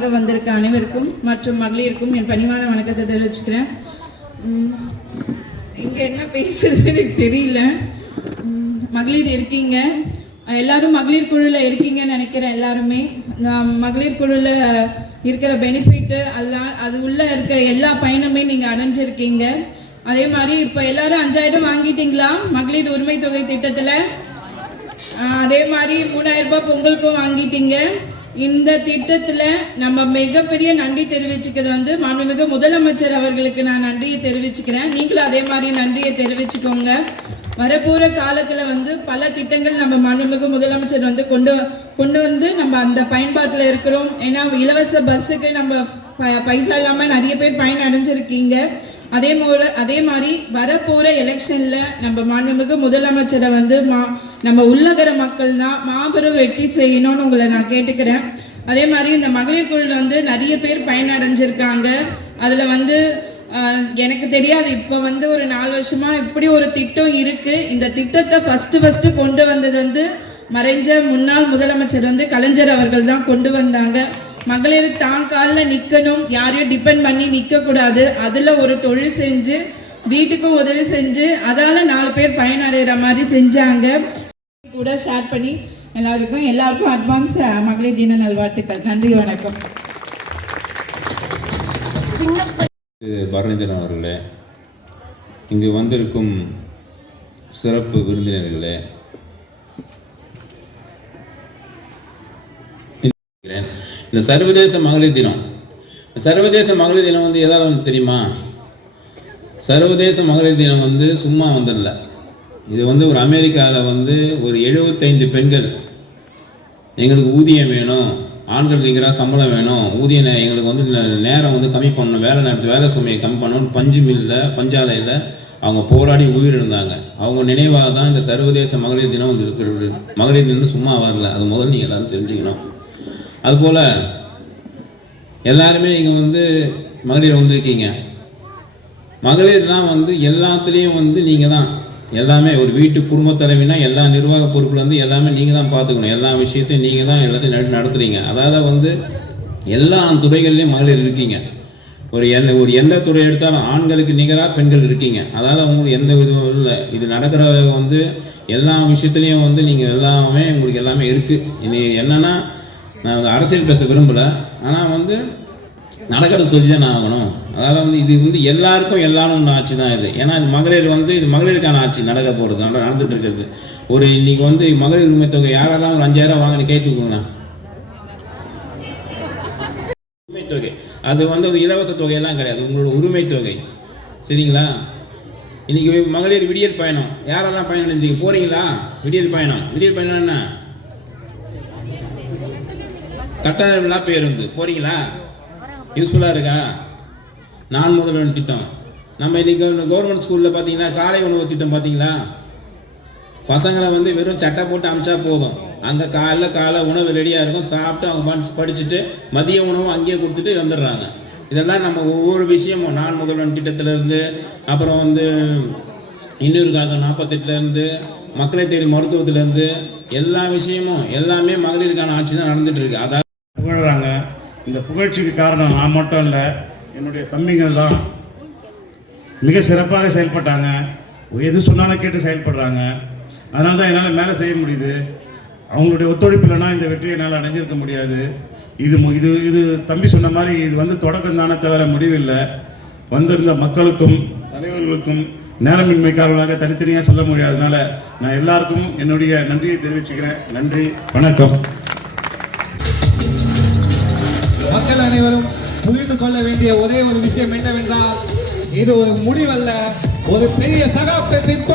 விழாவிற்காக வந்திருக்க அனைவருக்கும் மற்றும் மகளிருக்கும் என் பணிவான வணக்கத்தை தெரிவிச்சுக்கிறேன். இங்கே என்ன பேசுறது எனக்கு தெரியல. மகளிர் இருக்கீங்க, எல்லாரும் மகளிர் குழுவில் இருக்கீங்கன்னு நினைக்கிறேன். எல்லாருமே மகளிர் குழுவில் இருக்கிற பெனிஃபிட்டு எல்லாம் அது உள்ளே இருக்க எல்லா பயனுமே நீங்கள் அடைஞ்சிருக்கீங்க. அதே மாதிரி இப்போ எல்லாரும் 5000 வாங்கிட்டீங்களா மகளிர் உரிமை தொகை திட்டத்தில்? அதே மாதிரி 3000 ரூபாய் பொங்கலுக்கும் வாங்கிட்டீங்க. இந்த திட்டத்தில் நம்ம மிகப்பெரிய நன்றி தெரிவிச்சுக்கிறது மாண்புமிகு முதலமைச்சர் அவர்களுக்கு நான் நன்றியை தெரிவிச்சுக்கிறேன். நீங்களும் அதே மாதிரி நன்றியை தெரிவிச்சுக்கோங்க. வரப்போகிற காலத்தில் பல திட்டங்கள் நம்ம மாண்புமிகு முதலமைச்சர் கொண்டு வந்து நம்ம அந்த பயன்பாட்டில் இருக்கிறோம். ஏன்னா இலவச பஸ்ஸுக்கு நம்ம பைசா இல்லாமல் நிறைய பேர் பயன் அடைஞ்சிருக்கீங்க. அதே மாதிரி வரப்போகிற எலெக்ஷனில் நம்ம மாண்புமிகு முதலமைச்சரை நம்ம உள்ளகர மக்கள் தான் மாபெரும் வெற்றி செய்யணும்னு உங்களை நான் கேட்டுக்கிறேன். அதே மாதிரி இந்த மகளிர் குழுவில் நிறைய பேர் பயனடைஞ்சிருக்காங்க. அதில் எனக்கு தெரியாது, இப்போ ஒரு 4 வருஷமாக இப்படி ஒரு திட்டம் இருக்குது. இந்த திட்டத்தை ஃபஸ்ட்டு கொண்டு வந்தது மறைஞ்ச முன்னாள் முதலமைச்சர் கலைஞர் அவர்கள் தான் கொண்டு வந்தாங்க. மகளிர் தான் காலில் நிற்கணும், யாரையும் டிபெண்ட் பண்ணி நிற்கக்கூடாது. அதில் ஒரு தொழில் செஞ்சு வீட்டுக்கும் உதவி செஞ்சு அதால் 4 பேர் பயனடைகிற மாதிரி செஞ்சாங்க. கூட ஷேர் பண்ணி எல்லாருக்கும் அட்வான்ஸ் மகளிர் தின நல்வாழ்த்துக்கள். நன்றி, வணக்கம். பரணிதரன் அவர்களே, இங்கு வந்திருக்கும் சிறப்பு விருந்தினர்களே, இந்த சர்வதேச மகளிர் தினம் எதால் தெரியுமா? சர்வதேச மகளிர் தினம் சும்மா வந்துடல. இது ஒரு அமெரிக்காவில் ஒரு 75 பெண்கள் எங்களுக்கு ஊதியம் வேணும், ஆண்கள் இருக்கிறா சம்பளம் வேணும், ஊதியம் எங்களுக்கு நேரம் கம்மி பண்ணணும், வேலை சுமையை கம்மி பண்ணணும், பஞ்சாலையில் அவங்க போராடி உயிரிழந்தாங்க. அவங்க நினைவாக தான் இந்த சர்வதேச மகளிர் தினம் இருக்கிறது. மகளிர் தினம் சும்மா வரல, அது முதல்ல நீங்கள் எல்லாரும் தெரிஞ்சுக்கணும். அதுபோல் எல்லாருமே இங்கே மகளிர் வந்திருக்கீங்க. மகளிர்லாம் எல்லாத்துலேயும் நீங்கள் தான் எல்லாமே. ஒரு வீட்டு குடும்ப தலைவினா எல்லா நிர்வாக பொறுப்புலேருந்து எல்லாமே நீங்கள் தான் பார்த்துக்கணும். எல்லா விஷயத்தையும் நீங்கள் தான் எல்லாத்தையும் நடத்துகிறீங்க. அதால் எல்லா துறைகள்லேயும் மகளிர் இருக்கீங்க. ஒரு எந்த துறை எடுத்தாலும் ஆண்களுக்கு நிகராக பெண்கள் இருக்கீங்க. அதால் உங்களுக்கு எந்த விதமும் இல்லை. இது நடக்கிற எல்லா விஷயத்துலேயும் நீங்கள் எல்லாமே உங்களுக்கு எல்லாமே இருக்குது. இனி என்னென்னா, நான் அரசியல் பேச விரும்பலை, ஆனால் நடக்கிறது சொல்லி தான் நான் ஆகணும். அதால் இது எல்லாருக்கும் எல்லாரும் ஆட்சி தான் இது. ஏன்னா இது மகளிர் இது மகளிருக்கான ஆட்சி நடக்க போகிறது, நடந்துட்டு இருக்கிறது. இன்றைக்கி மகளிர் உரிமை தொகை யாரெல்லாம் ஒரு 5000 வாங்கினு கேட்டுக்கோங்கண்ணா. உரிமை தொகை அது இலவச தொகையெல்லாம் கிடையாது, உங்களோட உரிமை தொகை. சரிங்களா? இன்றைக்கி மகளிர் விடியல் பயணம் யாரெல்லாம் பயணம் நினைச்சிருக்கீங்க? போகிறீங்களா? விடியல் பயணம் என்ன? கட்டணம்லாம் பேருந்து போகிறீங்களா? யூஸ்ஃபுல்லாக இருக்கா? நான் முதல்வன் திட்டம் நம்ம இன்றைக்கி கவர்மெண்ட் ஸ்கூலில் பார்த்தீங்கன்னா காலை உணவு திட்டம் பார்த்தீங்களா? பசங்களை வெறும் சட்டை போட்டு அமிச்சா போதும், அங்கே காலை உணவு ரெடியாக இருக்கும், சாப்பிட்டு அவங்க படிச்சுட்டு மதிய உணவு அங்கேயே கொடுத்துட்டு வந்துடுறாங்க. இதெல்லாம் நம்ம ஒவ்வொரு விஷயமும் நான் முதல்வன் திட்டத்திலேருந்து, அப்புறம் இன்னொருக்காக 48லேருந்து, மக்களை தேடி மருத்துவத்திலேருந்து எல்லா விஷயமும் எல்லாமே மகளிருக்கான ஆட்சி தான் நடந்துகிட்டு இருக்கு. அதாவது புகழ்கிறாங்க. இந்த புகழ்ச்சிக்கு காரணம் நான் மட்டும் இல்லை, என்னுடைய தம்பிகள் தான். மிக சிறப்பாக செயல்பட்டாங்க, எது சொன்னாலும் கேட்டு செயல்படுறாங்க. அதனால தான் என்னால் மேலே செய்ய முடியுது. அவங்களுடைய ஒத்துழைப்பு இல்லைன்னா இந்த வெற்றியை என்னால் அடைஞ்சிருக்க முடியாது. இது தம்பி சொன்ன மாதிரி இது தொடக்கம் தானே தவிர முடிவில்லை. வந்திருந்த மக்களுக்கும் தலைவர்களுக்கும் நேரமின்மை காரணமாக தனித்தனியாக சொல்ல முடியாதனால நான் எல்லாருக்கும் என்னுடைய நன்றியை தெரிவிச்சுக்கிறேன். நன்றி, வணக்கம். மக்கள் அனைவரும் புரிந்து கொள்ள வேண்டிய ஒரே ஒரு விஷயம் என்னவென்றால், இது ஒரு முடிவல்ல, ஒரு பெரிய சகாப்தத்தின்